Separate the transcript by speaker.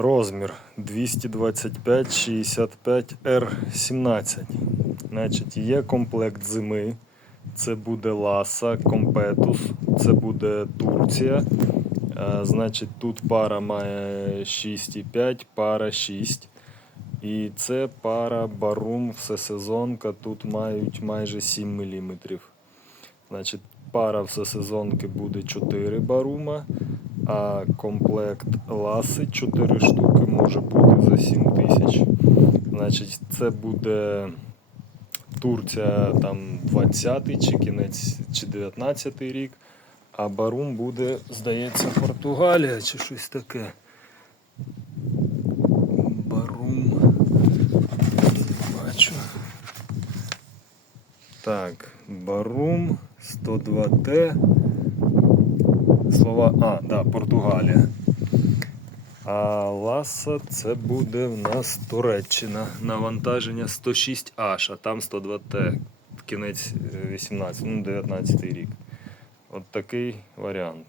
Speaker 1: Розмір 225 65 R17. Значить, є комплект зими. Це буде Ласа, Компетус, це буде Турція. Е, Значить, тут пара має 6,5, пара 6. І це пара Барум всесезонка. Тут мають майже 7 мм. Значить, пара всесезонки буде 4 барума, а комплект ласи 4 штуки може бути за 7 тисяч. Значить, це буде Турція там 20 чи кінець чи 19-й рік, а барум буде, здається, Португалія чи щось таке. Барум. Не бачу. Так, Барум 102Т. Слова. А, да, Португалія. А Ласа це буде в нас Туреччина. Навантаження 106H, а там 102Т. Кінець е, 18, ну 19 рік. От такий варіант.